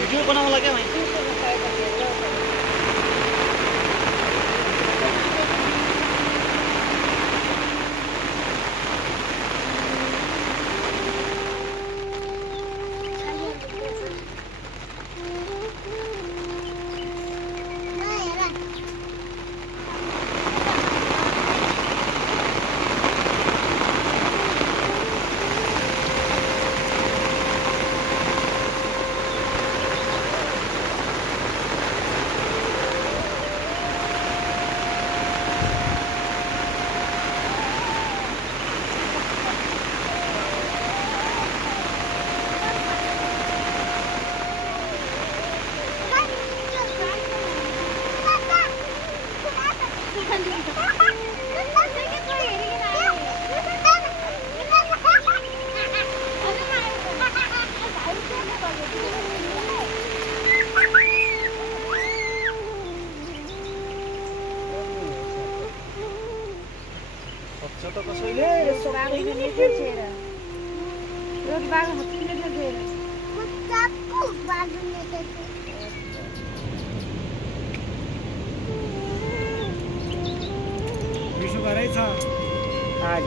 भिडियो बनाउन लाग्यो भाइ त कसैले विशु घरै छ आज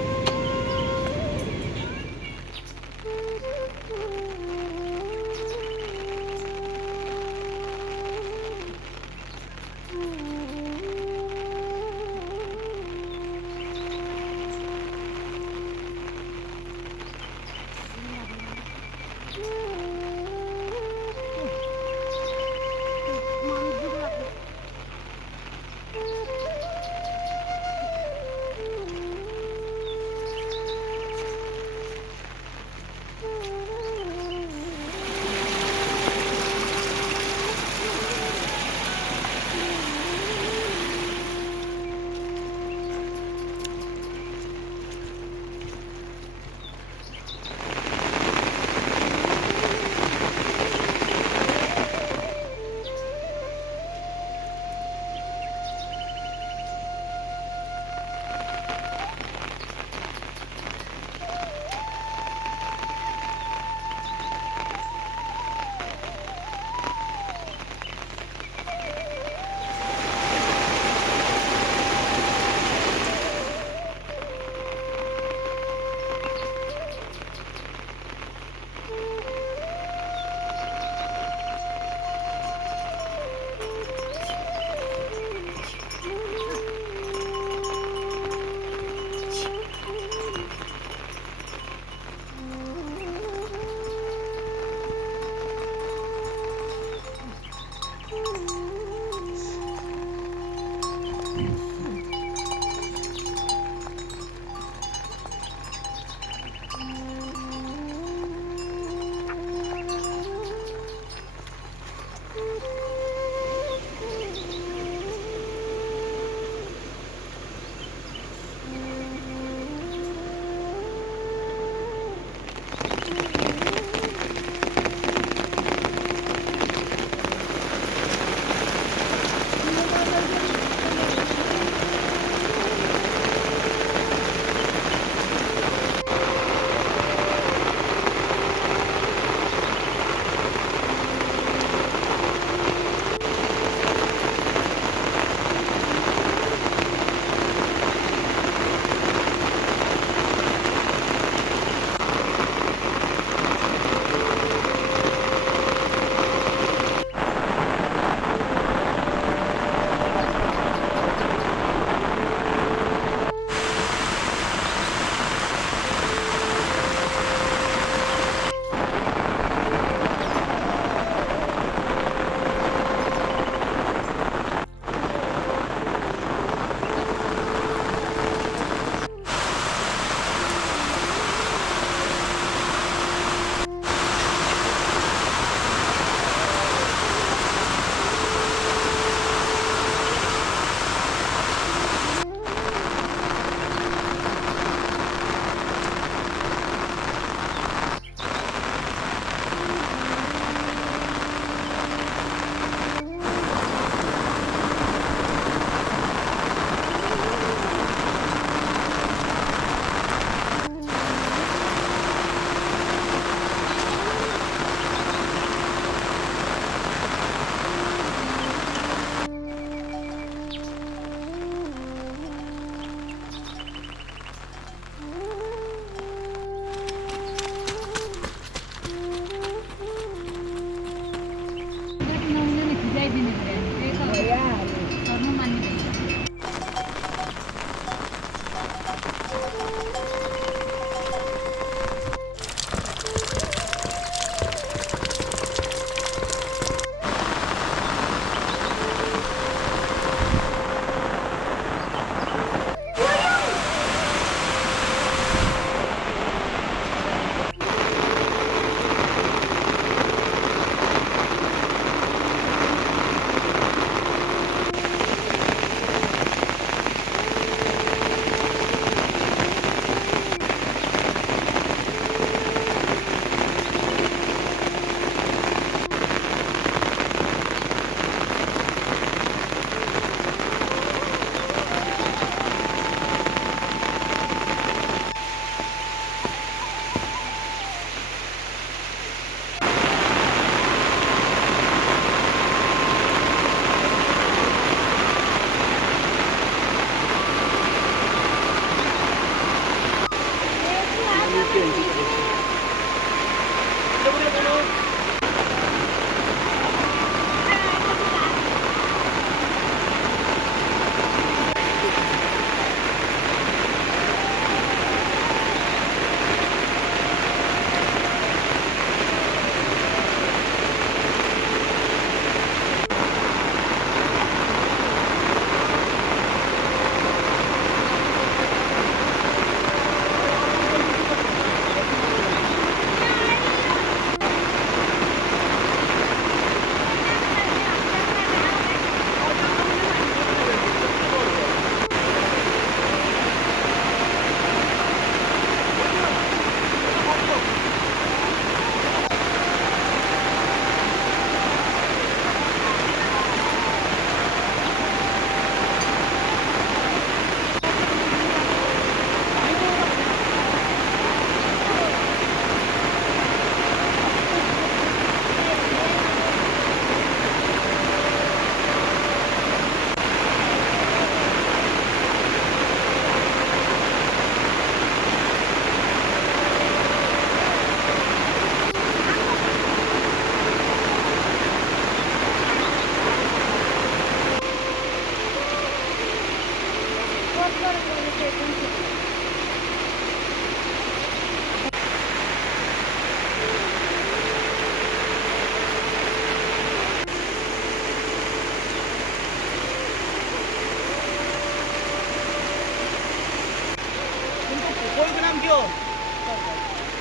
কিয়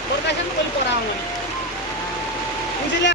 তরকারি কইলি পড়াও না বুঝলে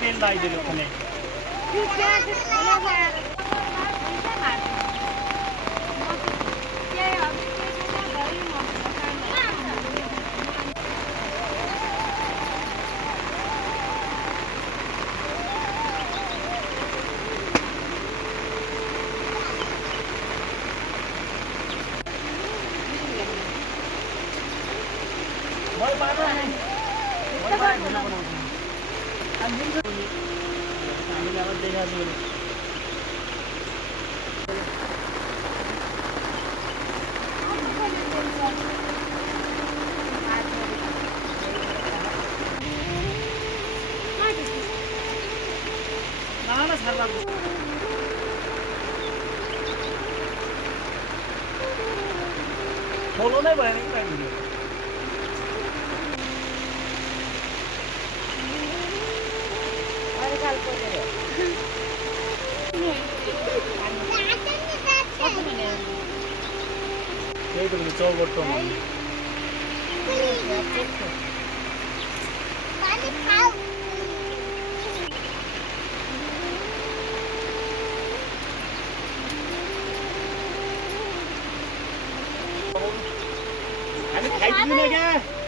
तेल लाई दिल ओखाने follow नहीं बढ़े नहीं करेंगे अरे कल को करो ये तो मुझे चौक बोलता हूँ पानी खाओ अरे खाई क्यों ना क्या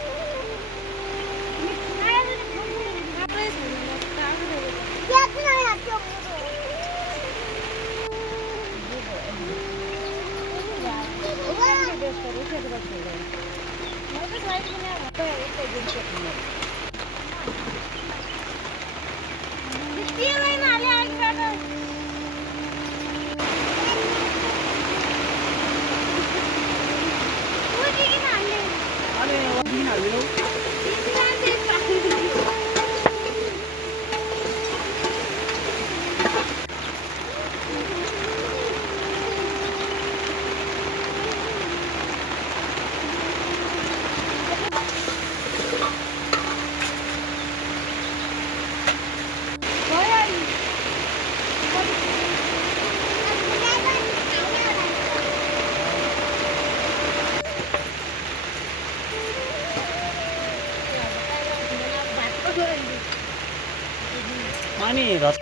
पानी रस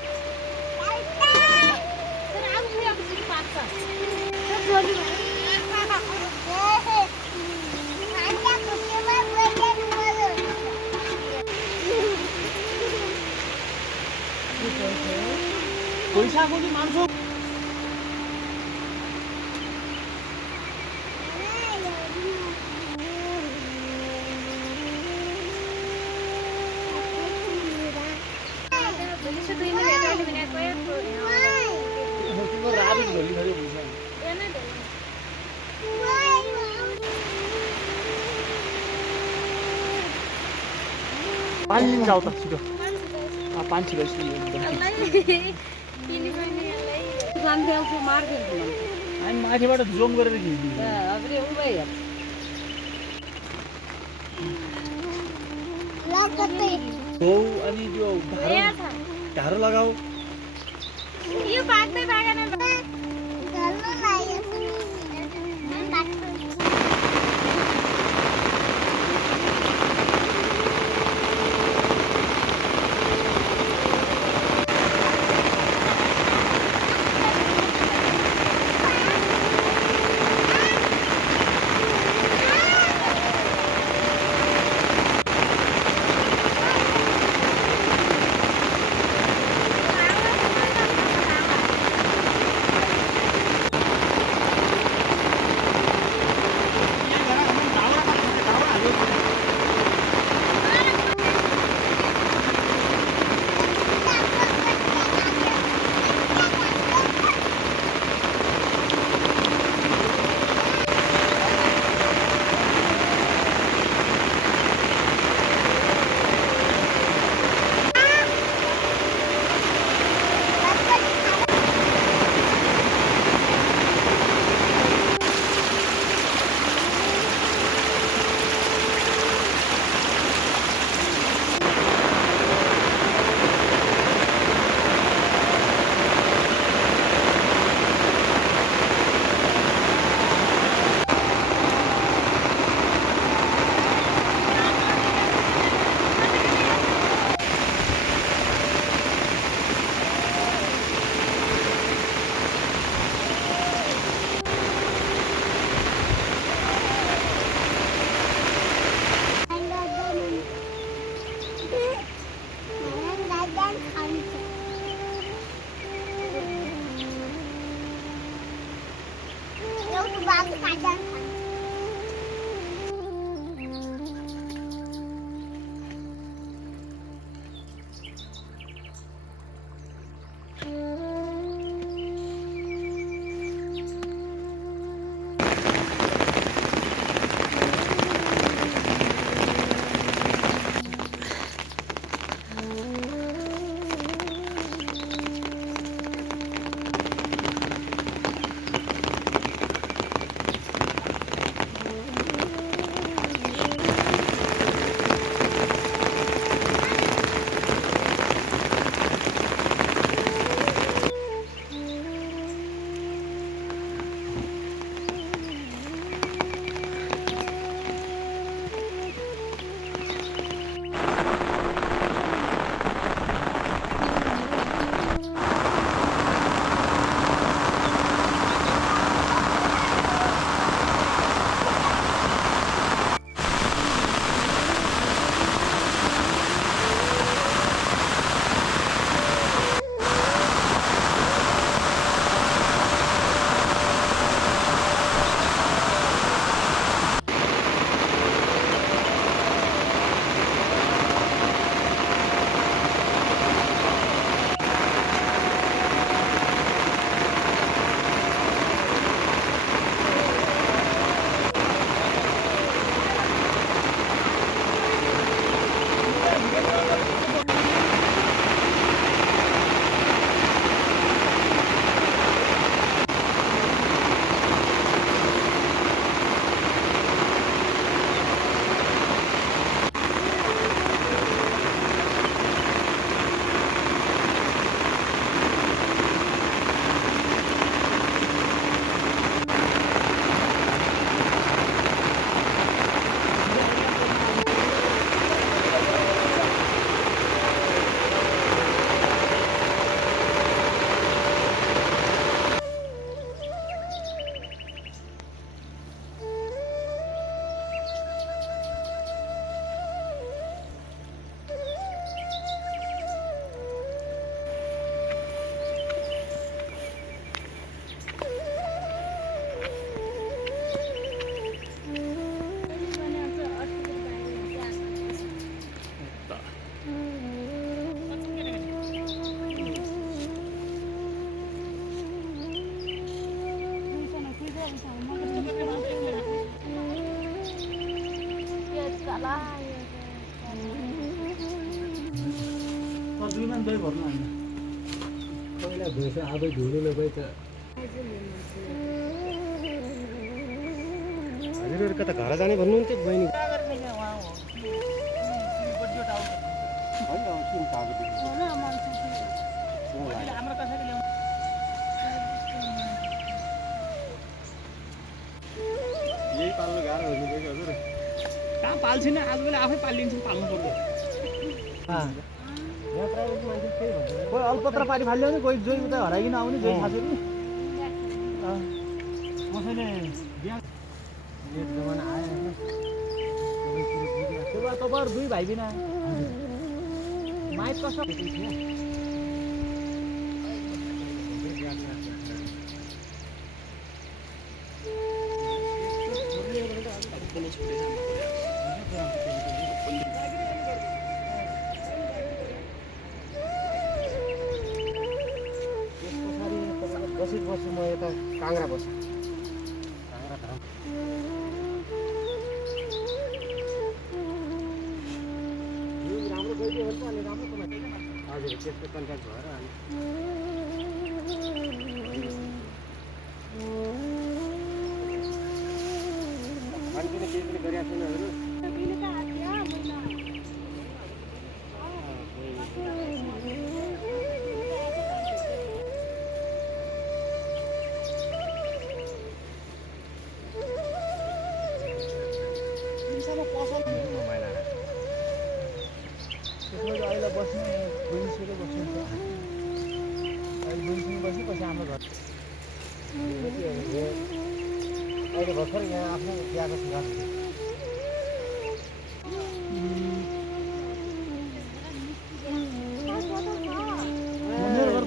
पैसा को मांसो पानी लिन जाऊ त छिटो पानी छिटो एकदम हामी माथिबाट जोम गरेर खिच्दिन्छ हो अनि त्यो ढारो लगाऊ यो भाग्दै भागेन दुईमा दही भर्नु होइन पहिला भैँस आबै धुनु नभए त हजुरहरू कता घर जाने भन्नुहुन्थ्यो बहिनी हाम्रो कसरी ल्याउनु यही पाल्नु गाह्रो हुने थियो हजुर कहाँ पाल्छिन आज मैले आफै पालिदिन्छु पाल्नु पर्दैन कोही अल्पत्र पारी फालिदियो कोही जोइ उता हराइकन आउने जोइ खासरी कसैले नेट जमाना आयो त्यो भए तपाईँहरू दुई भाइ बिना माइत कसो बसेर बस्छु म यता काङ्ग्रा बस्छु काङ्ग्रा धाम राम्रो गइदियो भने त अनि राम्रो कमाइ हजुर त्यसको कन्ट्याक्ट भएर अनि खानपिन केही पनि गरिरहेको छैन हजुर अहिले बस्ने बुझिसकेर बस्नुहुन्छ अहिले बुझिसकेर बस्नु पछि हाम्रो घर अहिले भर्खर यहाँ आफ्नो बिहाको सुरुवात हुन्छ मेरो घर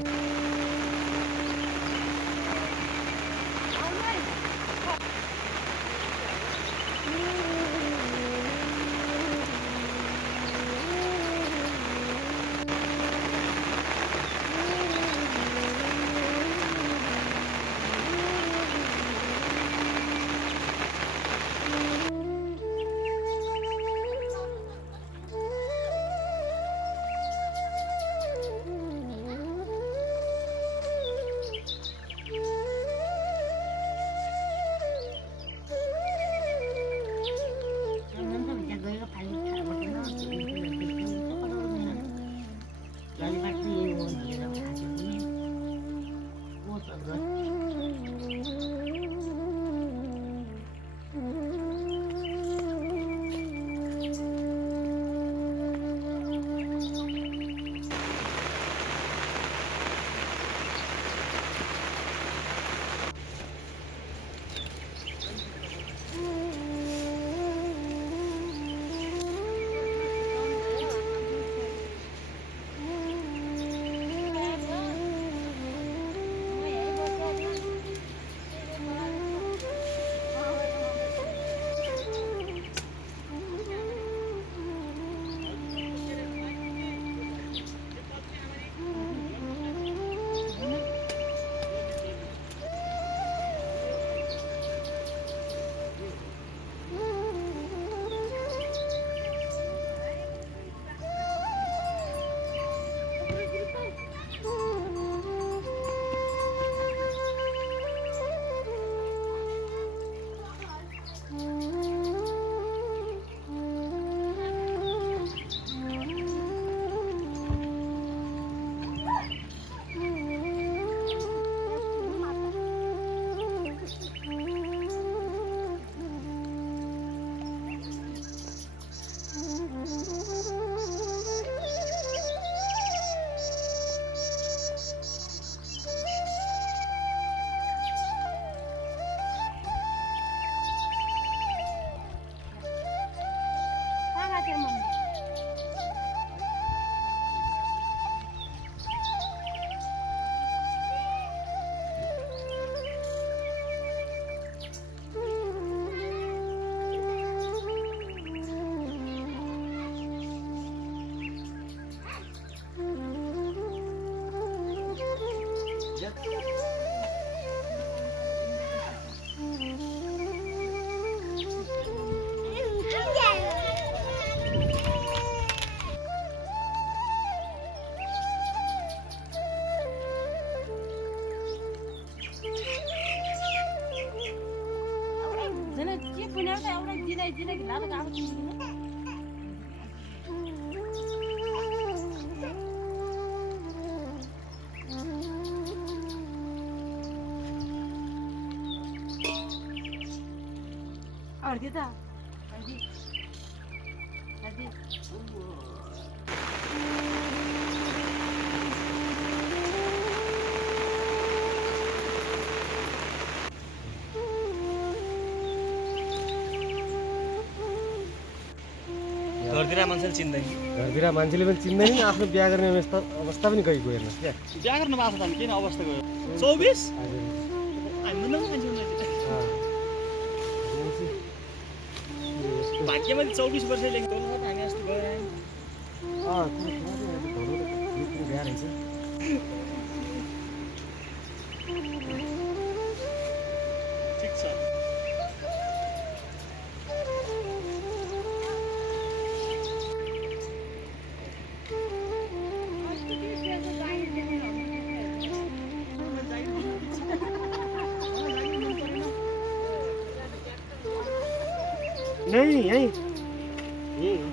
अर्धी त अर्धी अर्धी घरतिर मान्छेले चिन्दैन घरतिर मान्छेले पनि चिन्दैन आफ्नो बिहा गर्ने अवस्था पनि कहीँ गएन क्या बिहा गर्न पाएको छ त किन अवस्था गयो 24 हजुर हामी न मान्छे भाग्यमा 24 वर्ष लेख्नु छ हामी अस्ति गएर बिहा रहेछ ठिक छ नहीं यही हो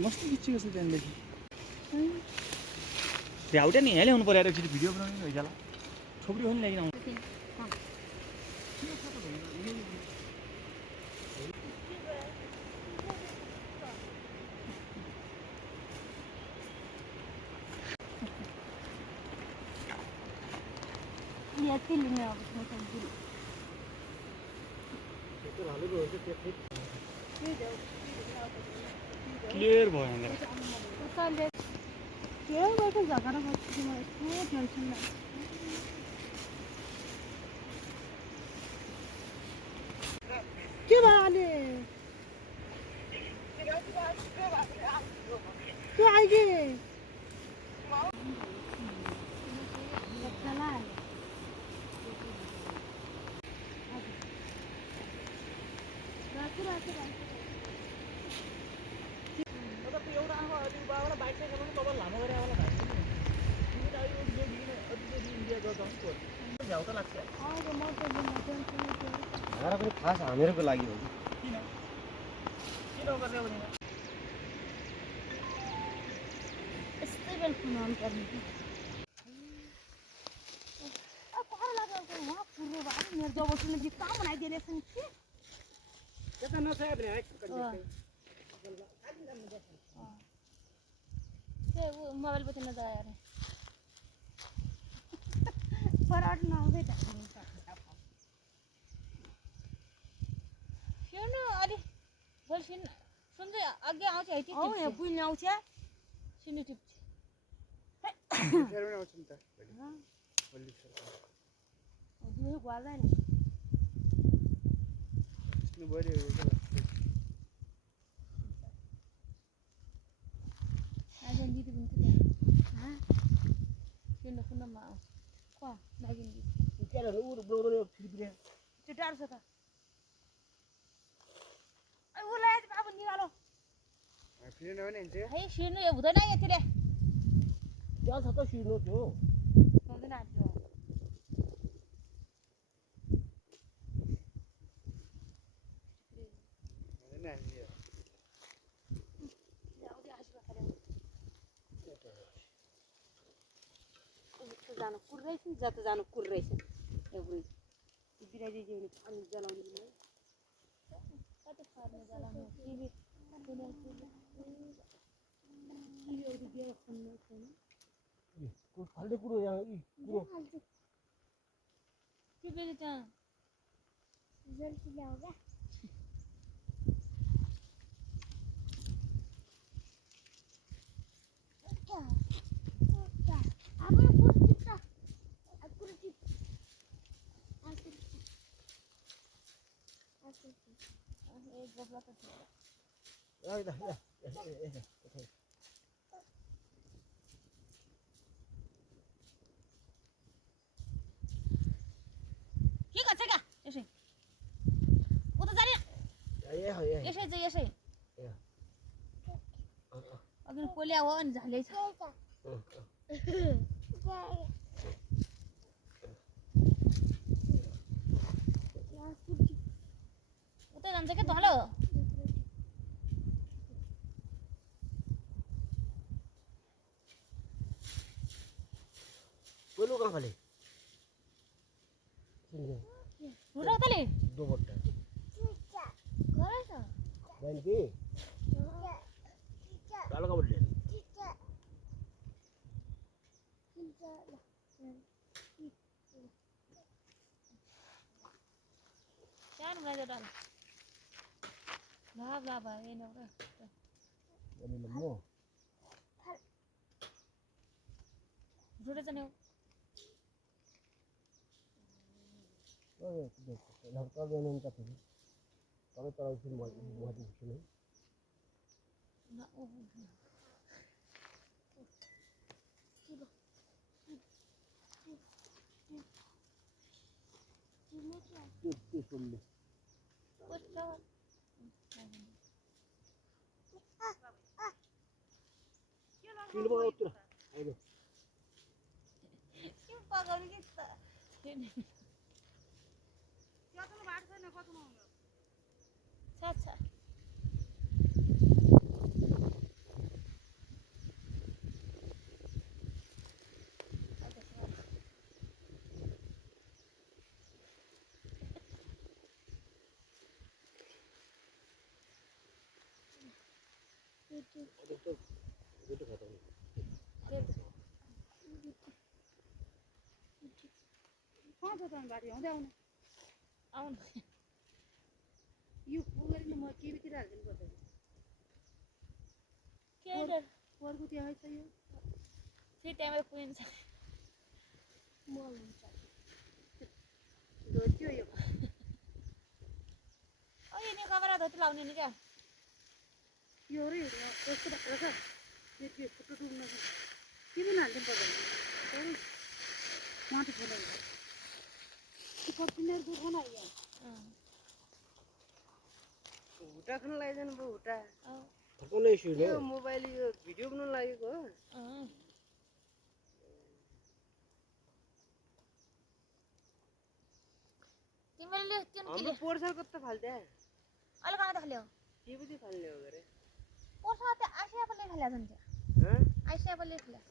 मस्त खिचेको छ त्यहाँदेखि भ्याउटा नि यहाँ ल्याउनु पर्यो एकचोटि भिडियो बनाउने भइजाला छोकरी हो नि ल्याइकन आउँछ यति लिने अब क्लियर भयो यहाँनिर झगडा गर्छु मलाई यस्तो टेन्सन लाग्छ के भयो अहिले के आइगे एउटा आमा अलिक बाबालाई बाइक साइकल पनि तपाईँ लामो गरेर आवालाई भाइ इन्डिया गर्दा भ्याउ त लाग्छ हारा पनि खास हामीहरूको लागि हो किन किन गर्ने अब यस्तै बेल खुनाउनु पर्ने वहाँ पुरो भयो मेरो जबरजस्ती जी कहाँ बनाइदिएर छ नि त्यता नछायो भने मोबाइल पछि नजाएर अरे फरवर्ड नआउँदै त सुन्नु अलि बोल सुन चाहिँ अघि आउँछ है त्यो यहाँ बुझ्नु आउँछ सुन्नु टिप्छ आउँछ नि त दुई गर्दा नि आज दिदी पनि त्यहाँ सुन्नु कुनमा आउँछ क लागि दिदी के उ ब्रोडले फिर्पिरे त्यो टाढो छ त ai उसलाई अब निकालो फिर्नु भने हुन्छ है सिर्नु यो हुँदैन यतिले त्यहाँ छ त सिर्नु त्यो हुँदैन त्यो जानु कुर्दैछ जता जानु कुर्दैछ एउटा बिराजी जे अनि जलाउने नि कति फार्ने जलाउने टिभी एउटा बिहा खन्नु छैन फाल्टो कुरो यहाँ कुरो के बेला त्यहाँ जल्दी ल्याउगा 여기다. के गर्छ क्या यसै उता जाने यसै चाहिँ यसै अघि कोलिया हो अनि झाले छ उतै जान्छ के धलो बोलू कहाँ खाली रुटा तले दो बट्टा गरे छ बहन की काला का बट्टे जान मलाई डाल ला भा ए न अनि लम्बो रुटा जाने हो लड़का देने का फिर तब तरह से बहुत मुश्किल है ना ओ तो सुन ले कुछ चावल किलो में उतर आइए क्यों पागल के अच्छा ये तो खाता नहीं कहाँ छ त बारी आउँदै आउनु आउनु यो पुगेर म टिभीतिर हाल्दिनु पर्छ के डर वर्गु त्यहाँ छ यो फेरि त्यहाँबाट पुगिन्छ म हुन्छ धोत्यो यो अय नि कभर धोती लाउने नि क्या यो रे कस्तो भएको छ यो फोटो डुब्न तिमी हाल्दिनु पर्दैन माथि फोटो कतिनेर दुख न आइया हुटा खान लाग्दैन बो हुटा थकाउने इस्यु यो मोबाइल यो भिडियो बनाउन लागेको हो तिमीले तिन किलो पोर्सा कत्ता फाल्दै अहिले कहाँ त खाल्यो के बुझी फाल्ने हो गरे पोर्सा त आसिया पले खाल्या जन्छ ह आसिया पले खाल्या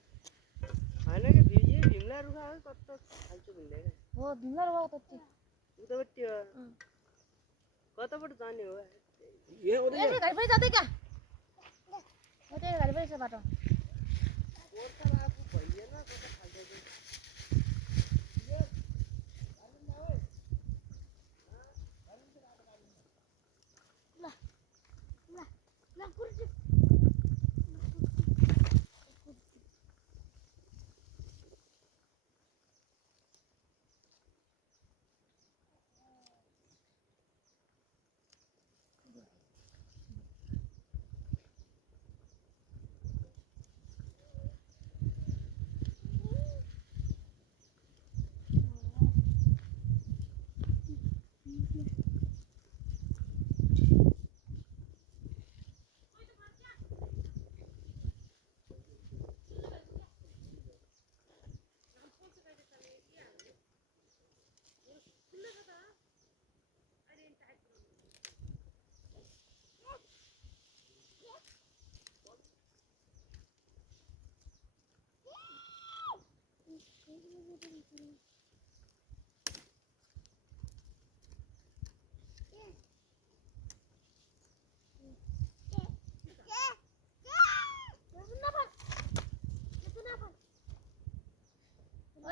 हैन के भिजे भिमला रुखा कत्ता खाल्छु भन्दै हो भिमला रुखा त उतापट्टि हो कताबाट जाने हो ये उधर घर पनि जाँदै क्या हो त्यही घर पनि छ बाटो पोर्सा आफू भइएन कता फाल्दै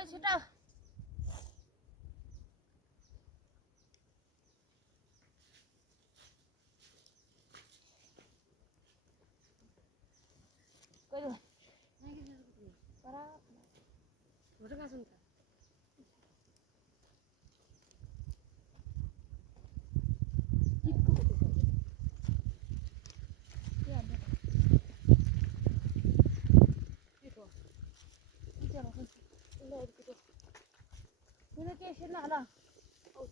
छिटो कहिले परा भोटो खासन त टिपको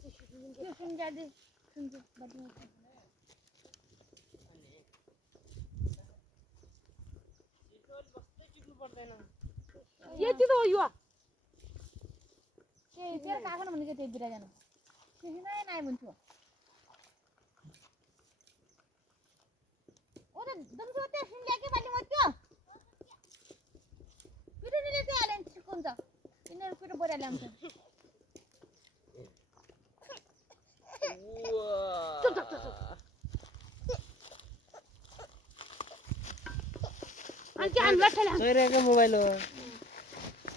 सुन जादे सुन बदमाश येते तो युवा ते तेर कागण म्हणजे ते बिराजान ते नाही नाही म्हणतो ओरे दमसो ते शिंद्या के बाली मत फिरून नेते आले शिकून जा इनर फिर बरे आले आमचं आणखी आणला ठेला सोयरे का मोबाईल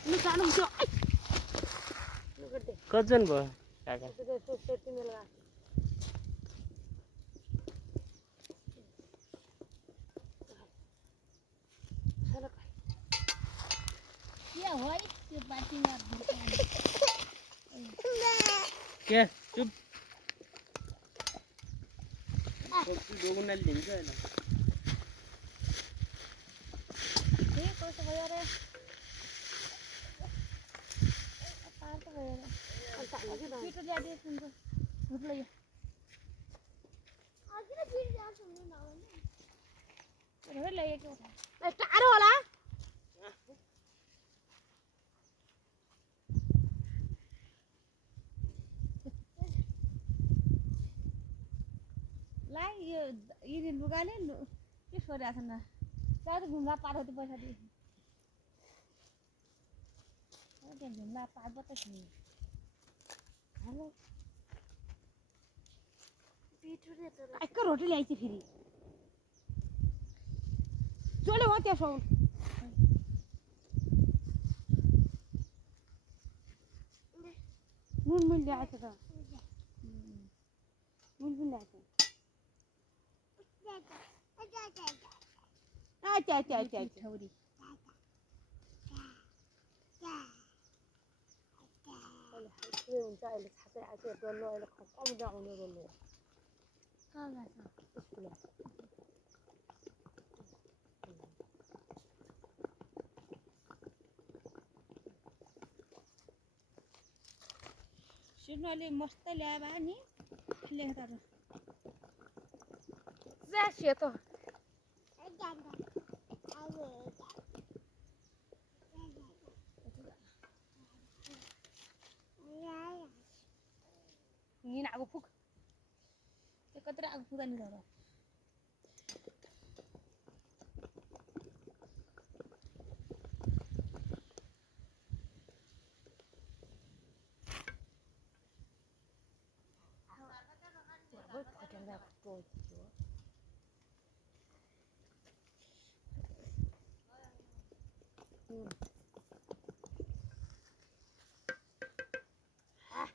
नुकसान होतो कजन भयो काका या होय ते पाठी मार के चुप दोगुना लिन्छ हैन हे कसं भयो रे पार्ट भयो रे पिटो ल्यादे सुन भुटलो यो आजले फिर जा सुन ना रे ले के उठा टाढो होला लाई यो यदि लुगाले के छोरा छन् न चार घुमला पार होती पैसा दि त्यो घुमला पार बत छ हेलो पिटो रे त एक रोटी ल्याइछि फेरि चले हो त्यसो नुन मुन ल्याएको त नुन मुन ल्याएको अच्छा ठौरी के हुन्छ अहिले छापै आएको डल्लो अहिले कम आउने डल्लो कहाँ गएछ सुनले मस्त ल्याबा नि लेख्दा र जा सेतो नि आगो फुक त्यो कत्रो आगो पुगा नि र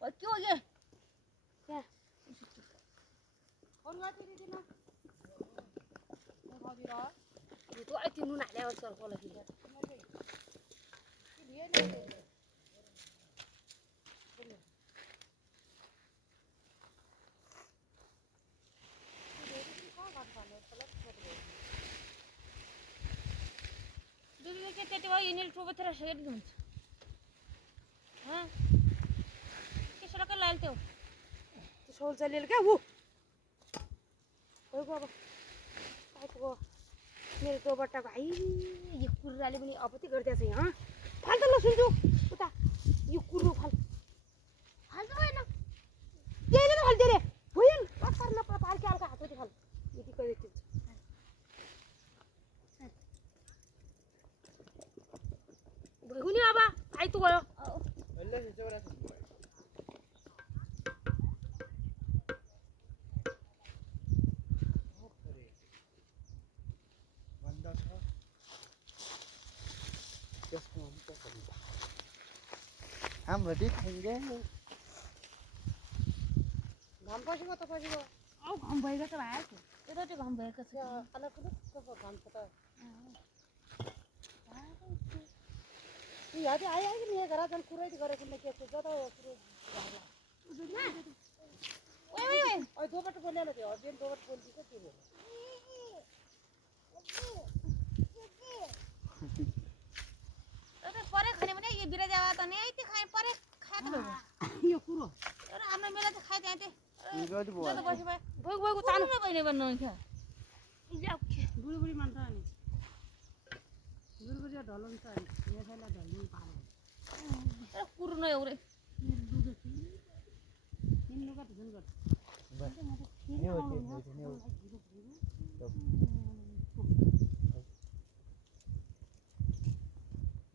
के हो ये क्या और गाती रे दिना और दिरा ये तो आइति नुन हाले और सर कोला दिया दुधले के त्यति भयो यिनीले टोबेर सकेको हुन्छ के सडक लाल त्यो त्यो सोल चलेल क्या वो गयो अब आइपुग्यो मेरो दोबट्टा भाइ यो कुराले पनि अपत्ति गरिदिएछ यहाँ फाल त नसुन्छु उता यो कुरो फाल फाल्दो होइन त्यसले त फाल्थ्यो रे भइन् पत्थर नपार्के हल्का हातोटी फाल यति कहिले तिर्छ भइगयो नि अब आइतो गयो अहिले हिजोरा भन्दा छ त्यसको हुन्छ भन्दा हाम्रो दि खाइगे घाम पसेको त पसेको औ घम भएको छ भाइ त्यो त घम भएको छ अलग अलग घाम छ त याद आयो कि नहीं घरा जन कुरै गरे कुनै के छ जता कुरो ओइ ओइ ओइ दोबट बोलेला थियो अबियन दोबट बोल्दी के थियो त परे खाने भने यो बिरा जावा त नि आइते खाए परे खाए त यो कुरो तर हाम्रो मेला त यहाँ हिजो त भयो बसी भयो भोग भोग तानु बहिनी भन्नु क्या बुढी बुढी मान्छ अनि बुढी बुढी ढल्नु छ अनि यसैलाई ढल्नु पारो कुरो नै एउटै हिँड्नु कति जुन गर्छ नि हो त्यो नि हो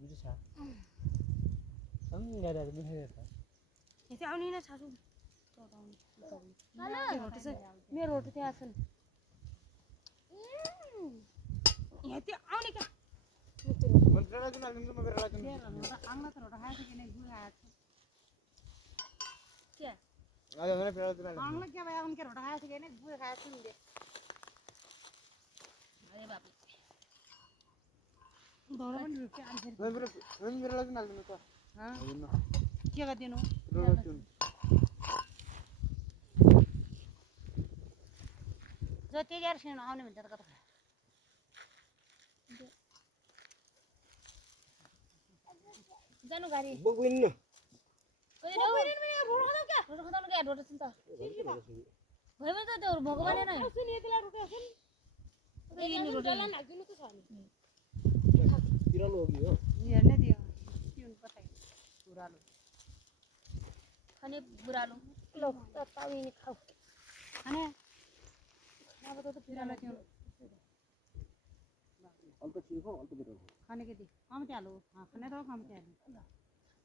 बुझ्छ सम गरेर मिठो छ यहाँ चाहिँ आउने नै छ मेरो रोटी त्यहाँ छन् यहाँ त्यो आउने क्या मन्त्रेला जुन आलिन्छ म बेरला जुन आउँला त रोटा खाएको कि नै गुड खाएको क्या आज भने बेरला जुन आलिन्छ आउँला क्या भाइ आउने क्या रोटा खाएको कि नै गुड खाएको छु नि अरे बाप धरो पनि रुप्छ अनि फेरि म बेरला जुन आलिन्छ त के गरिदिनु रोलो जुन जति ग्यारेसन आउने भन्छ त कता जानु गाडी बगुइन न कति रोड खदाउनु क्या रोड छ नि त भयो भने त त्यो भगवान नै सुन यतिलाई रोटी असन यिनी रोड डल्ला नागिनु त छ नि पिरालो हो कि हो हेर्ने दियो पिउनु पठाइ पुरालो खाने बुरालो ल त ताउनी खाऊ खाने अब त पिरालो थियो अल्को छिखो अल्को बेरो खाने के दि कम्ती हालु खाने त कम्ती हालु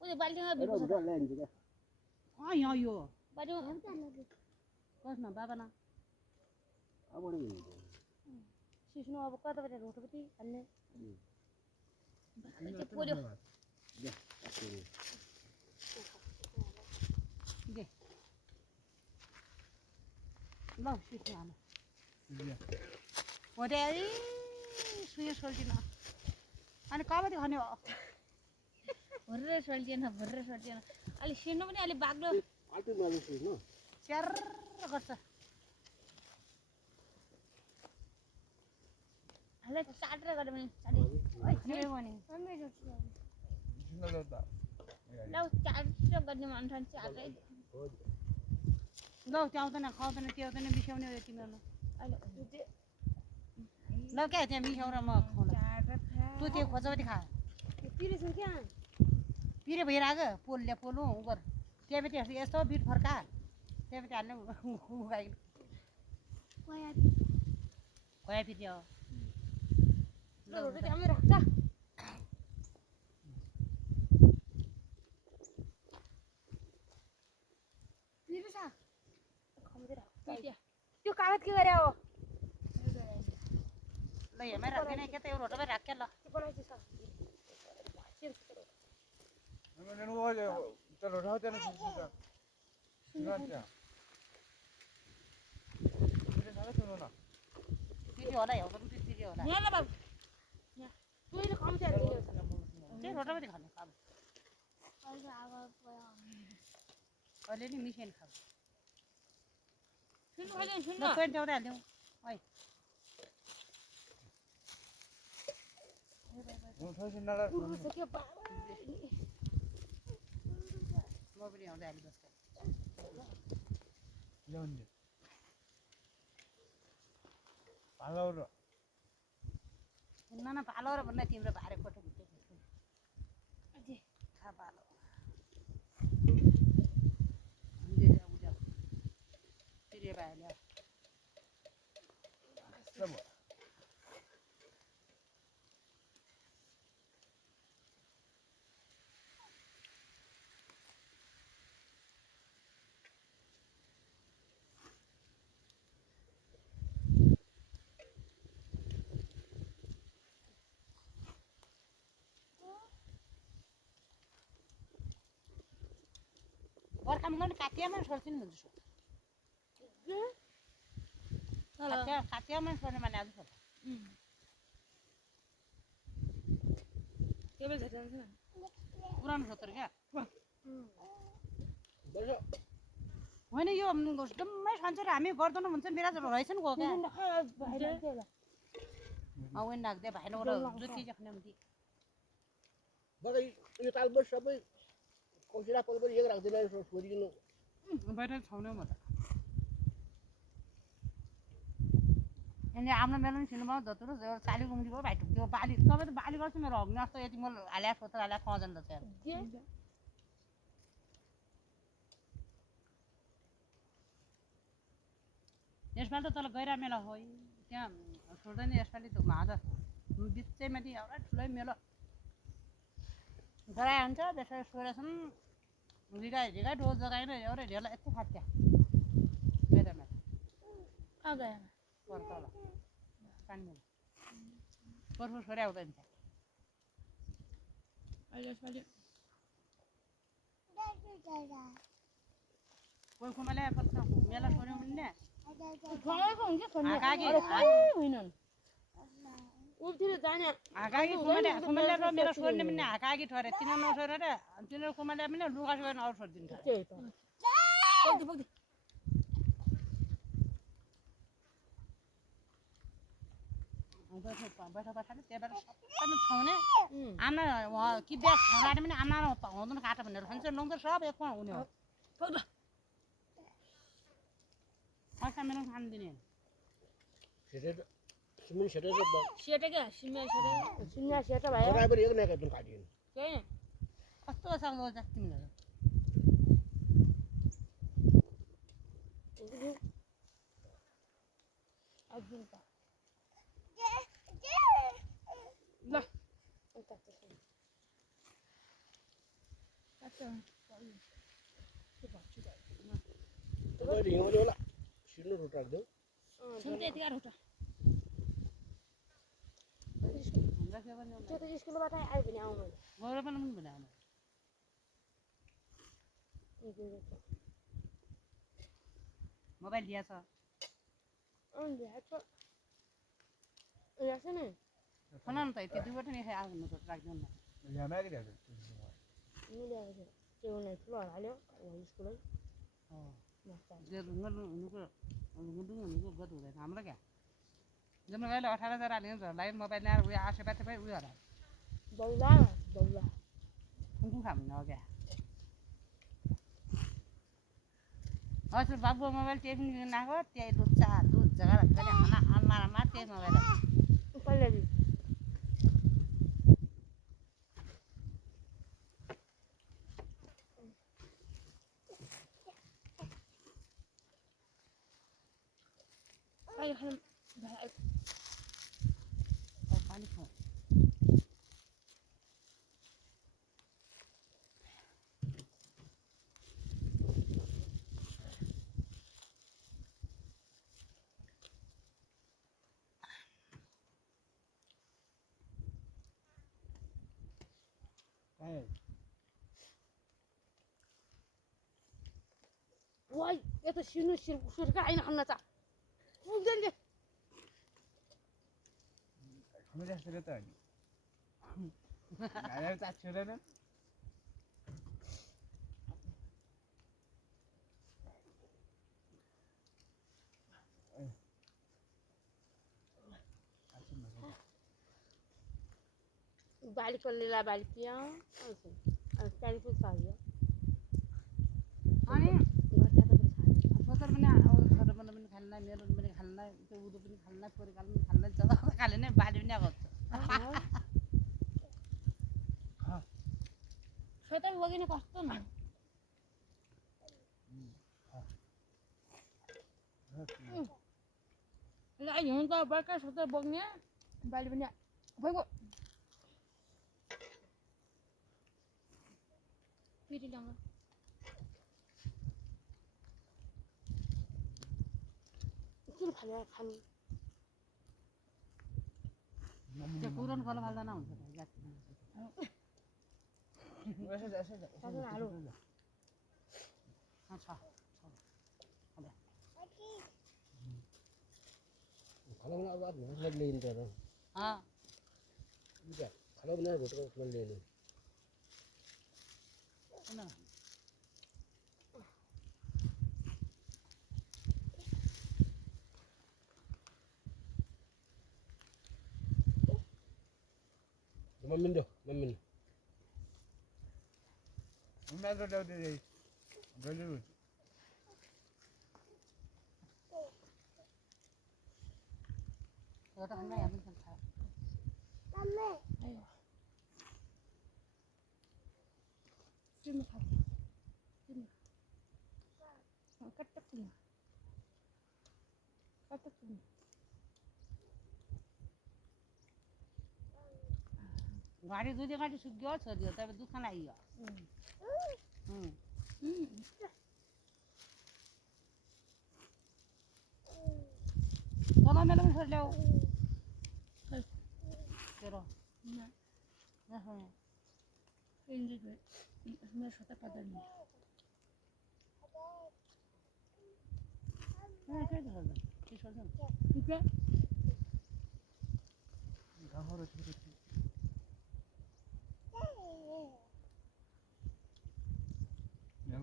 उयो बाल्टीमा बेरो भिड्छ बेरो ल्याइन्छ क्या यहाँ यो बाल्टीमा कस न बाबा न अब नि सिस्नु अब कता बजे रोटपति हाल्ने त्यो पोल्यो दे ल सिस्नु हाल्नु हो दे सुयो सोल्टिन अनि कबति खाने हो भर्रे सल्टिएन अलि सिर्नु पनि अलि बाग्लो आल्टो माले छिर्नु च्यार गर्छ हल्ला चाटेर गरे पनि चाटे के भने ल चाटेर गर्ने मन छ चाटै ल च्याउँदैन खाउँदैन त्याउँदैन मिसाउने हो तिमीहरू अहिले ल क्या त्यहाँ मिसाउ र म खाउँला तँ त्यो खोजपति खा पिरेछ क्या पिरे भइरहेको पोलले पोल्नु उ गर त्यहाँपट्टि यस्तो बिट फर्का त्यहाँपट्टि हाल्ने उगाइ खोया पिर्ने हो त्यो कागज के गरे हो ल हेर्मै राख्दैन क्या त एउटा रोटोमै राख्या ल नमन हो चलो राव त्याने सुनता सुनता तिमीले सारा सुन्नु न पिर्ने होला एउटा पनि पिर्ने होला यहाँ ल बाबु तैँले कम्ती हाल्दिने त्यही रोटोमै खाने खाऊ अहिले नि मिसाइन खाऊ सुन्नु खाइदिनु ल सुन्नु तैँले ल्याउँदै हालिदिउँ है म थोरै नला म पनि आउँदै हालिबस्छु ल्याउने पालो र न पालो र भन्दा तिम्रो भारे कोठो खा पालो पिरे भाइले सब बर्खामा पनि काटियामा छोड्छन् हुन्छ काटियामा छोड्ने माने आज छोड्छ केबल झट्छ न पुरानो छोत्र क्या बस होइन यो डम्मै सन्चेर हामी गर्दैनौँ भन्छ मेरा रहेछ नि गयो क्या औन नाग्दै भाइले जुत्ती जख्ने हुन्थी बस यो ताल बस सबै कोसिरा पल पनि एक राख्दैन सोधिदिनु बाहिर छाउने म त यहाँ आफ्नो मेरो पनि सिनेमा धतुरो चाली गुम्जी भयो भाइ त्यो बाली तपाईँ त बाली गर्छु मेरो हग्ने जस्तो यति म हाल्या सोत्र हाल्या खजन त चाहिँ यसपालि त तल गैरा मेला हो त्यहाँ छोड्दैन यसपालि त माझ बिचैमाथि एउटा ठुलै मेलो गराए हुन्छ त्यसरी सोरेछन् रिगाइ रिगाइ डोल जगाएर एउटा ढेला यति खात्या गैरा मेला कहाँ गयो पर तल पानी मेला पर्फु छोड्या हुँदैन त्यहाँ अहिले यसपालि कोही कुमाले मेला छोड्यौँ भने नि छोडेको हुन्छ छोड्ने आगागी होइनन् उतिर जाने आगागी कुमाले र मेरो छोड्ने पनि आगागी ठोरे तिनीहरू नछोडेर तिनीहरू कुमाले पनि लुगा छोडेर अरू छोडिदिन्छ त्यही त पुग्दै बैठक बसाले त्यहाँबाट सबै छाउने आमा कि ब्याग छाएर पनि आमा हुँदैन काट भनेर भन्छ लङ त सब एकमा हुने हो पैसा मेरो खानु दिने सेटेर सिमेन्ट सेटेर सेटे क्या सिम्या सेटे भयो बराबर एक नाका जुन काटियो त्यही कस्तो सक्दो जात तिमीहरू ल तपाईले हिँड्नु होला सिड्नु रोट राख्दै सुन्दै यति गाह्रो त्यो त स्कुलबाट आयो भने आउनु गएर पनि भने आमा मोबाइल दिएछ खना न त त्यो दुईवटा नि आउनु त राख्दैन ल्यामा के ल्याएको त्यो नै ठुलो हाल्यो स्कुलै हुनुको गत हुँदैन हाम्रो क्या जम्मा गएर 18,000 हाल्यो झर्लाई मोबाइल ल्याएर उयो आसे बाटे उयो हरायो बौला कुन खानु हो क्या हजुर बाबु मोबाइल त्यही पनि लिन आएको त्यही लुच्चा दुध जग्गा खाना अलमारामा त्यही मोबाइल कहिले पानी खाऊ वाई यता सिर्नु सिर्का आइन खन्न चा पुग्दैन ले खानु जस्तो त अनि गाडा चाट छोडेन बाली पल्लेला बाली पिया टेलिफोन चाहियो अनि गट्टा त सोतर पनि छोटो पनि खाल्ला मेरो पनि खाल्ला त्यो उदो पनि खाल्ला परिकाल पनि खाल्ला जग्गा खाले नै बाली पनि आएको छ त वगिने कस्तो न ल हिउँ त बर्का छ त बग्ने बाली पनि भइगयो फेरि ल्याउनु किन खाने खानु त्यो पुरानो कल फाल्दा हुन्छ हालु खाना बना बाद में ले इन तर हां ठीक है खाना बना रोट को ले ले ना मम्मी उनीहरू ल्याउँदै गइरहनु 저도 한 마리 안 괜찮다. 아이고. 좀 가. 좀. 까딱 좀. 까딱 좀. गाडी दुधी गाडी सुग्यो छोडियो तब दुःख लाग्यो तल मेलो पनि छोड्ल्याउ तेरो Hindi ko. May shota pa din. के छोड्छ के छोड्छ Ika? गाउँहरू छोडेको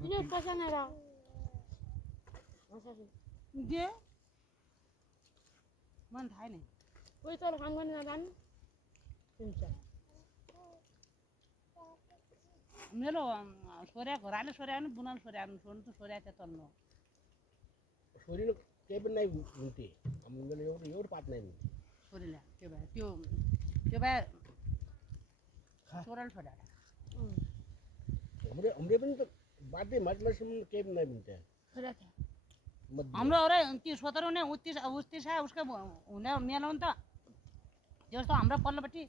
Hindi pa siya na raw. दे मन थाहा नै Uy, tol hanggan na dan. Sinsa. मेरो छोरा घोराले छोरा नि बुनाल छोरा छोड्नु त छोरा त्यहाँ तल्नु छोरीले केही पनि नै हुन्थे हाम्रो एउटा पात नै हुन्थे छोरीले त्यो भए त्यो भए छोराले छोरा हमरे पनि त बाध्य मजलसम्म केही पनि नै हुन्थे Kaya ka. हाम्रो अरे त्यो सोतरो नै उस्तिस उसको हुने मेलो नि त त्यो जस्तो हाम्रो पल्लोपट्टि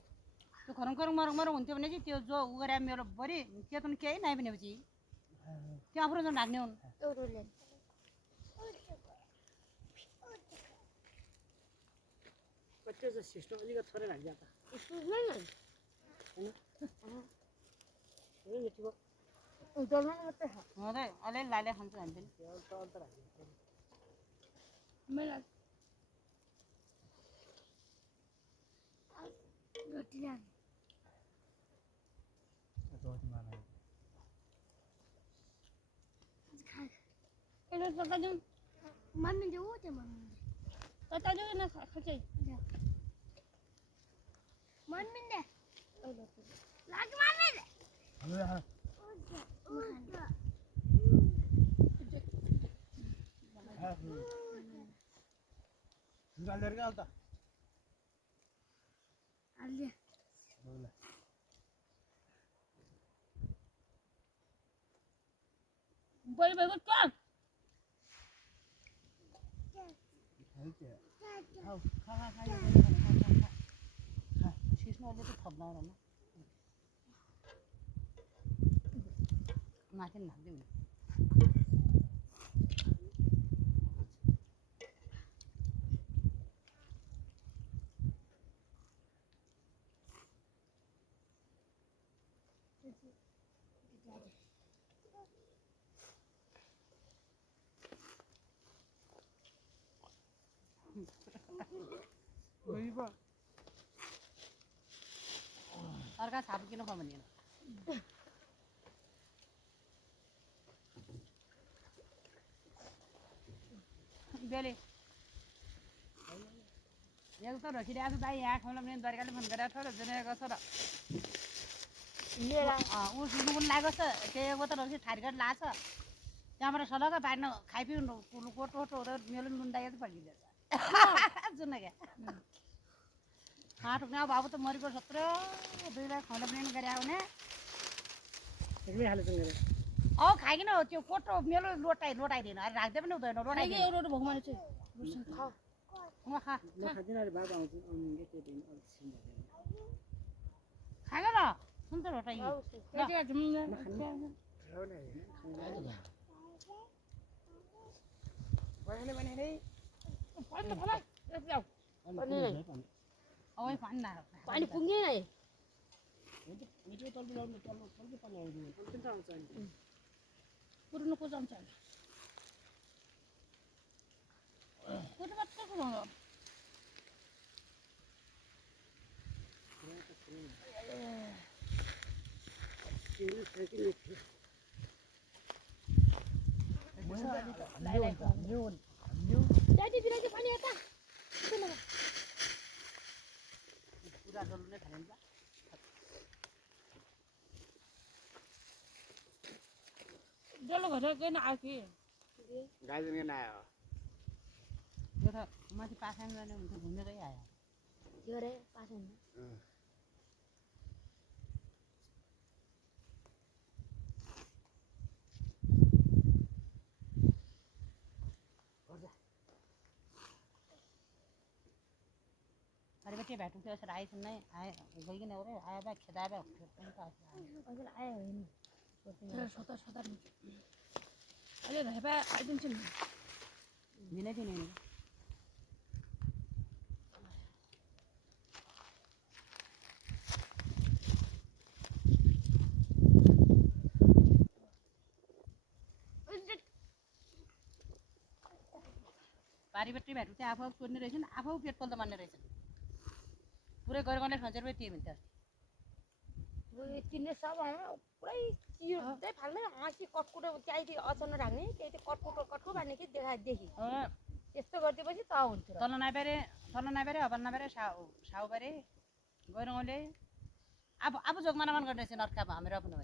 त्यो खरङ मरङ हुन्थ्यो भने चाहिँ त्यो जो उ गरे मेरो बढी त्यो त केही नै भनेपछि त्यो आफ्नो जन ढाक्ने हुन् Urulan. बच्चे से सिस्टम अलिकति छोरा राख्छ त Urulan. ए मिठो Urulan mata ha. हुँदै अलि लाले खान्छ हामी पनि अन्त राख्छ Mela. Gatilan. Ito tata yung mami di uti mami. Tata yung na kacay. Mami de. Lagi mami de. निकालेर क्या त Ali. Boleh bagus kan? सिस्नुहरूले त थप्न आउँदैन माथि लाग्दै हुन्छ अर्का छाप किन खा भने बेले एक त रखिरहेको छ दाइ यहाँ खाउला भने द्वारकाले फोन गरेको छ र जुनेको छ र ऊ सुन्नु पनि लागेको छ त्यही त रक्सी ठाडीकाट लाग्छ त्यहाँबाट सलग पार्न खाइपिउ कोटो हुँदा मेरो नुन्दायो त फर्किँदैछ जुन क्या आठ गाउँ बाबु त मरेको सत्र दुईलाई खाउला पनि गरे आउने एकमै हालेछन् गरे औ खाइकिन त्यो कोटो मेरो लोटाइदिनु अरे राख्दै पनि हुँदैन लोटाइदिनु एउटा भगवान चाहिँ खा खा नखादिन अरे बाबा आउँछ आउनु के दिन खाएन र सुन त रोटाइ औ पानी ना पानी पुग्ने नै मिठो तल्लो लाउनु तल्लो पानी आउँदैन पनि त आउँछ नि पुर्नु को जान्छ पुर्नु मात्र को जान्छ Jadi bilang pani eta. पुरा डल्लो नै खान्छ Dalo घर गएन आके गाइजन के नआयो यो त माथि पाखाङ जाने हुन्छ घुमेरै आयो थियो रे पास हुन अरे बेटे बैठू के सर आई सुनने आए गई के नवरे आया बा खेदा बा फिर पास अजल आयो हैन सता सता अले भएबा आइदिन्छ नि दिनै दिनै बारी बेटी भेटु चाहिँ आफू सोध्ने रहेछन् आफू पेट पोल्दा मान्ने रहेछन् पुरै गरेकोले खन्चेर पे तिर्नु त तिनले सब पुरै चिर्दै फाल्ने हाँसी कटकुटो चाहिए अचानक राख्ने केही त कटकुटो कटको बार्ने कि देखि यस्तो गरिदिएपछि त हुन्थ्यो तल नबेरे हबन नबेरे साउ बरे गइरौँले अब जोगमा नमान गर्दैछ नर्का हाम्रो आफ्नो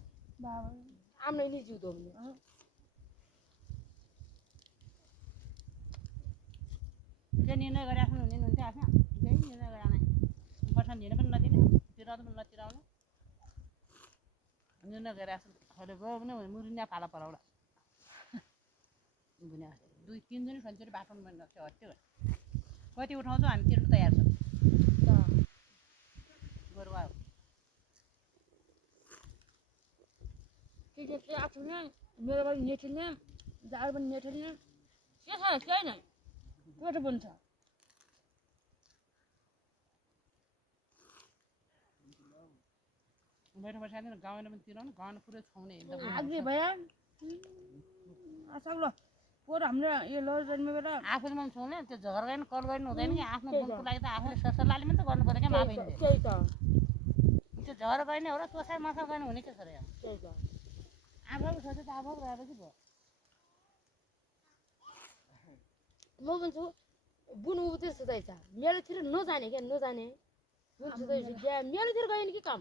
बाबा आम्नै नि जिउ दोम्ने त्यो निर्णय गरिराख्नु हुने हुन्थ्यो आफ्नो त्यही निर्णय गरेर नै पर्छ दिन पनि नदिने तिराउनु पनि नतिराउनु निर्णय गरिराख्छु अहिले गयो भने मुरिन्या फाला पलाउला भने दुई तिन दिन खन्चेर बाटोमा बन्द छ हट्यो कति उठाउँछौ हामी तिर्नु तयार छ गरौ आयो के आफूले मेरो पनि नेठिल्ने जाड पनि नेठिल्ने के छ केही नै कोटो बन्छ बैठो बसाल्दैन गाउँले पनि तिराउनु गाउँले पुरै छाउने आग्री भया आसाग्लो पोर हाम्रो यो लज जन्मेबाट आफूले पनि छाउने त्यो झगडा गर्न कल गर्नु हुँदैन कि आफ्नो गुणको लागि त आफूले सरसल्लाहले पनि त गर्नु पर्यो क्या माफी त्यही त त्यो झगडा गर्ने हो र तोसाइ मसा गर्ने हुने के सर त्यही त आफूले सोचे त आफू गएपछि भयो म भन्छु बुन उतै सुधाइछ मेरोतिर नजाने क्या नजाने बुन सुधाइछ क्या मेरोतिर गएन कि काम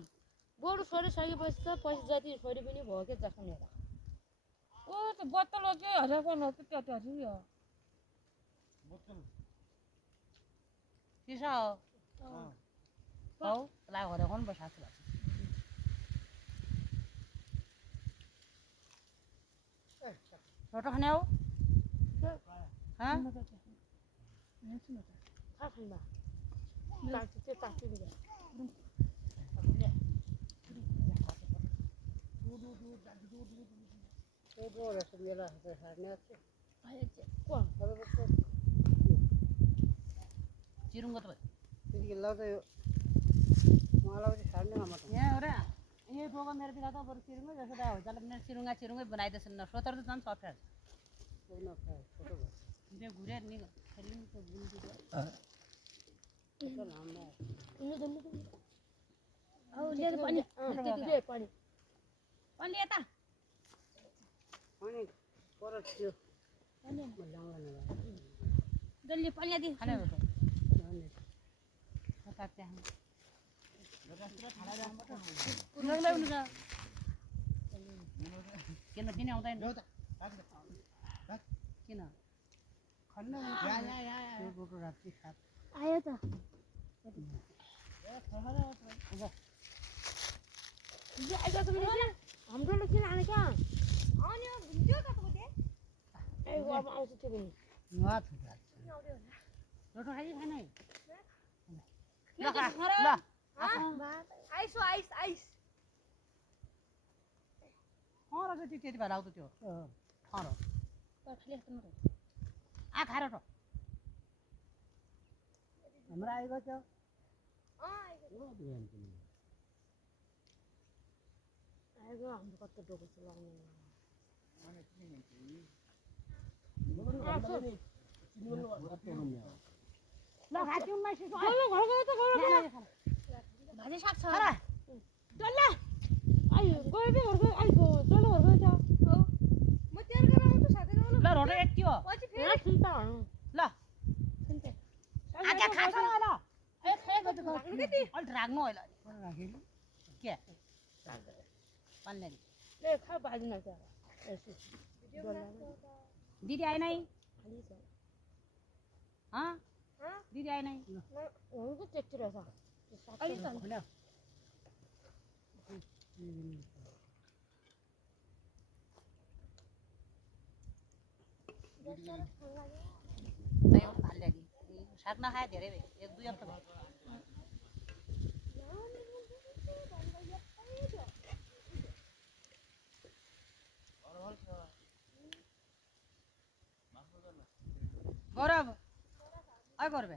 बरु छोरी सकेपछि त पैसा जति छोरी पनि भयो क्या जस्तो मेरो ओ त्यो बोतल हो कि हजार गर्नु त्यो त्यो चिसा हो ला घरे कोन बसाछु छोटो खाने हो हाँ खाखैमा ताकि त्यो ताकि दिन्छ चिरुङ्गो त यहाँ हो र यही बोका मेरोतिर त बरु चिरुङ्गो जस्तो त हो तर मेरो चिरुङ्गै बनाइदिएछ न सोतर त झन् सफ्ट त्यो घुरेर नि पानी यता जल्दी पानी दि खाने हो किन किन आउँदैन किन आयो त हाम्रो किन आने क्या अब आउँछ त्यो पनि रोटो खाइ खाने आइस आइस आइस खर चाहिँ त्यति भएर आउँछ त्यो खर आ खाएर त हाम्रो आएको थियो आएको हाम्रो कस्तो डोको छ लगाउने ल खातिउँ माइस भाजी साग छ डल्ला आयो गयो के घरको आइको चलो घरको छ म तयार गरेर आउँछु साथै जाऊ ल रोटो यति हो पछि फेरि सुन्ता ल आके खाछ ल ए खाएको त राख्नु कति अलि राख्नु अहिले राखेको के पाल्ने ले खा भाजी न त दिदी आएन है खाली छ हाँ दिदी आए नहीं उनको टेक्चर ऐसा अली तो खना नहीं वो खा लेगी शाक ना खाए धेरै एक दुई हप्ता भयो गौरव अय गौरव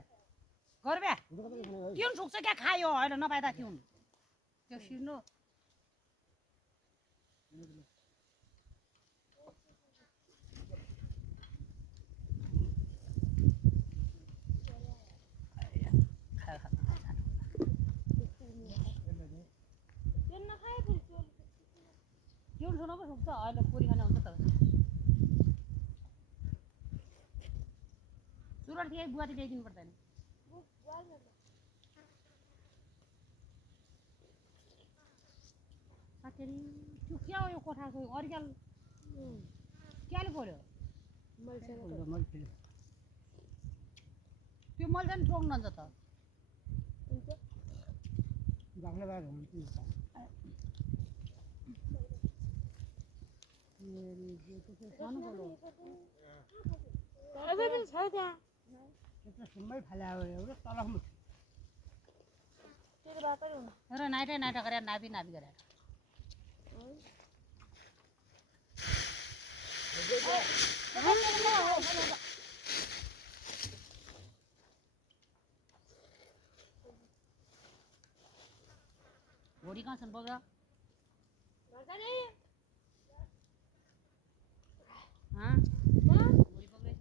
गौरव क्यों सुक्छ क्या खायो हैन नपाइदा क्यों त्यो सिर्नु क्यों सुनो पो सुक्छ अहिले पुरी खाने हुन्छ त सुरट थिए बुवाटी ल्याइदिनु पर्दैन साथीहरु त्यो के हो यो कोठाको अर्ग्याल केले पर्यो त्यो मल चाहिँ ट्रोङ नन्छ त बाख्रा बाग हुन्छ सानो बोलो अबे पनि छ त्यहाँ त्यो सुम्मै फाल्यो एउटा तलसम्म त्यो त बातै हुन र नाइटै नाइटा गरेर नाबी गरेर घोडी कहाँ छन् बग्रा हाँ घोडी बग्रै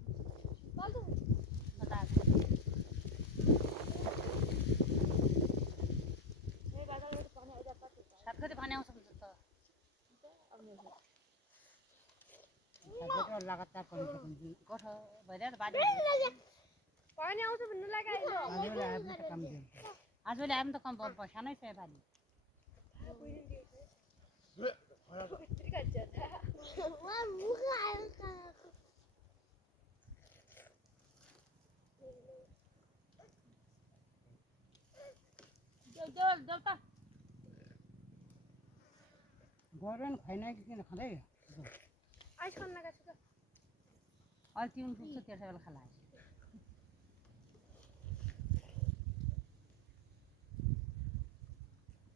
सात गते पानी आउँछ भन्छ त लगातार पनि गठ भइदियो त बाजे पानी आउँछ भन्नु लाग्यो आजले आए पनि त कम सानै छ पानी गरन खाइन कि किन खाँदै आइस खान लगाएको छु त अहिले तिउन पुग्छ त्यसै बेला खाला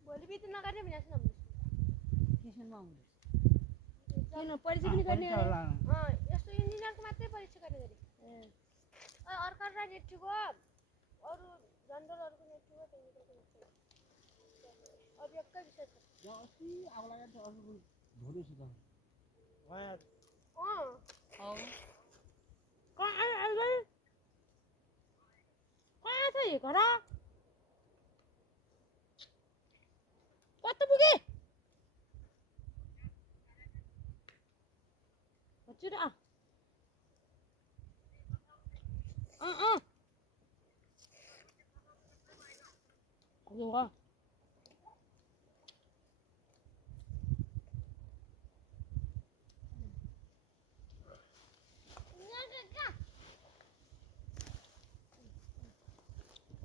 भोलि बिहान नगर्ने भनेको छु ट्युसनमा आउँदै किन परीक्षा पनि गर्ने यस्तो इन्जिनियरको मात्रै परीक्षा गर्ने गरी अर्को नेटको अरू जनरलहरूको नेटको टेक्निकलको नेटको अब एकै विषय छ अस्ति आग लागेर त अरू धोरेछ त कहाँ छ यो घर कता पुगे हजुर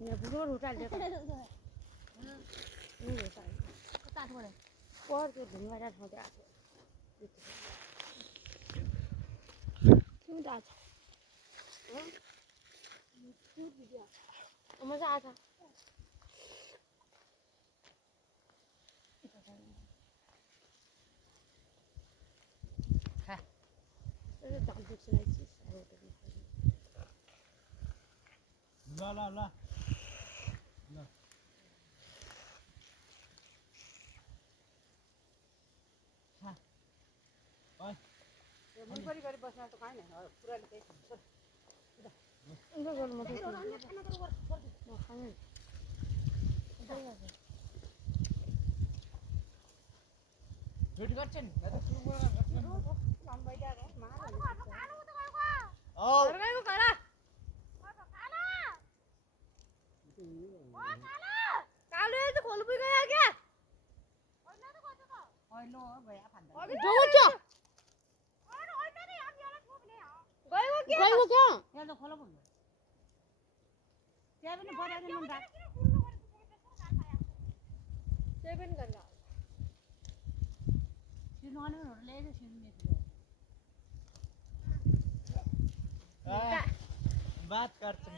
यहाँ बुढो उठा लिएको कता छोडे पर्छ ढुङ्गा ठाउँ चाहिँ आएको क्यों तो आजा मजा आजा खा这长不起来几十我的ल मुखरी गरी बस्न त खाइन पुराले त्यही इनको गर्नु मात्रै म खाने फिट गर्छ नि त्यहाँ पनि बढाइदिनु मन राख त्यही पनि गर्ला सिर्नु ल्याइदियो सिर्नु बात गर्छन्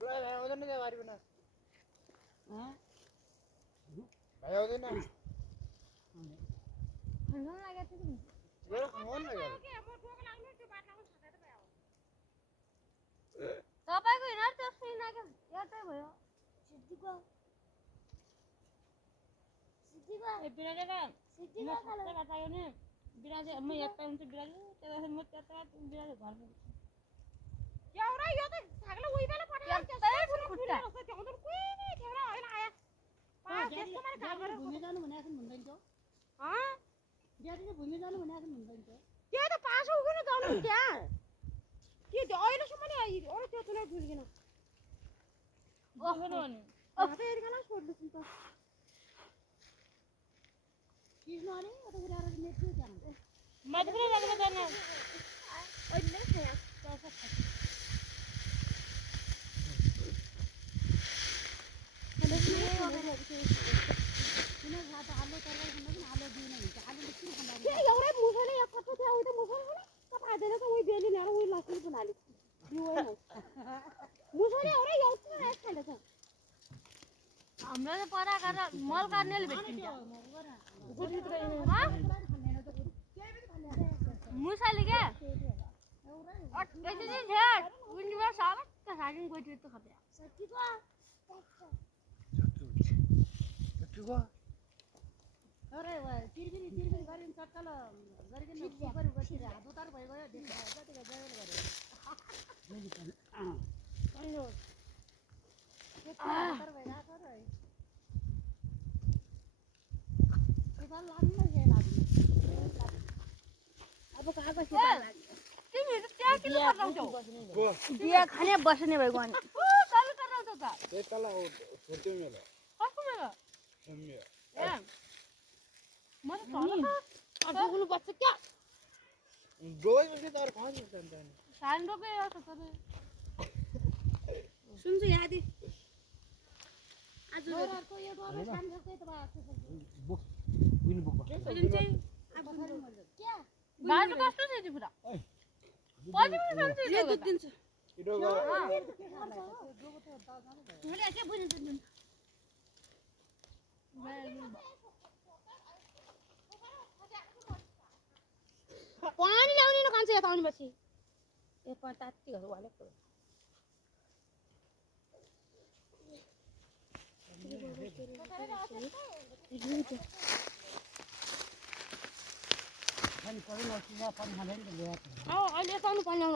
भाइ आउँदैन क्या बारी बना भाइ आउँदैन खन्नु लागेको थियो मेरो खाउन न यार तपाईको हिँड त्यो सुइन लाग्यो यतै भयो सिद्धिको ए बिराजेका सिद्धिको खाले बतायो नि बिराजे म यतै हुन्छ बिराजे त्यसपछि म त्यता बिराजे घरमा एउटा यो त छागले उही बेला पठायो त्यस्तै खुट्टा त्यो उधर कुइ नि थियो हैन आया पास त्यस्तो माने काम गरेर भूमि जानु भनेको हुँदैन थियो ह बिहान भूमि जानु भनेको हुँदैन थियो त्यो त पास हो किन जानु त्यहाँ के त्यो अहिलेसम्म नि अरे त्यो तुले बुझ्किन ओहो नि अब त एरिकाला छोड्नु छ त किन अरे अत उडाएर नेट्यो त्यहाँ मधुपुर लगेर जाने अहिले खाया पैसा खाया हेलो के हो गरे किन घाटा आलु तरकारी खानु पनि आलु दिइन हुन्छ आलुले किन खाँदा के एउटै मुसले एक कट्टो थियो उही त मुसल हो नि तपाईँ त उही बेली ल्याएर उही लसुन बनाले यो होइन मुसले एउटै एउटा एक खाँदैछ हाम्रो त परा गरेर मल काट्नेले भेटिन्छ मुसाले क्या यसरी झ्याट विन्डीमा साबत का सागिन गयो त्यो खप्या सच्चीको जत्तुको अरे तिरबिरी गरिन चट्कल गरिकन गरि बसिर हात उतार भइ गयो जतिको जयल गरे अन्यो उतार भइ राख्छ रे उतार लाग्नु छ लाग्नु अब कहाँ बस्यो तिमी त्यहाँ किन कराउँछौ बिया खाने बस्ने भएको अनि कल कराउँछौ त त्यही तल छोड्थ्यो मेरो कसको मेरो सम्मियो ए म त अब गुनु बच्चा क्या डोय बस्ने त अरू खान्छ नि त सानो रोपे छ त सुन्छु यादी आज को यो गर्नु काम सक्दै त बुक विन बुक जुन चाहिँ क्या बाजु कस्तो छ त्यो पुरा पछि पनि खान्छ यो दुध दिन्छ इडो गयो मैले के बुझ्नु दिनु पानी ल्याउने न कान्छ यता आउनेपछि ए तात्तिहरू वालेको पनि पढ्नु नसिना पनि खाँदैन ल्याएको अहिले यता आउनु पर्ने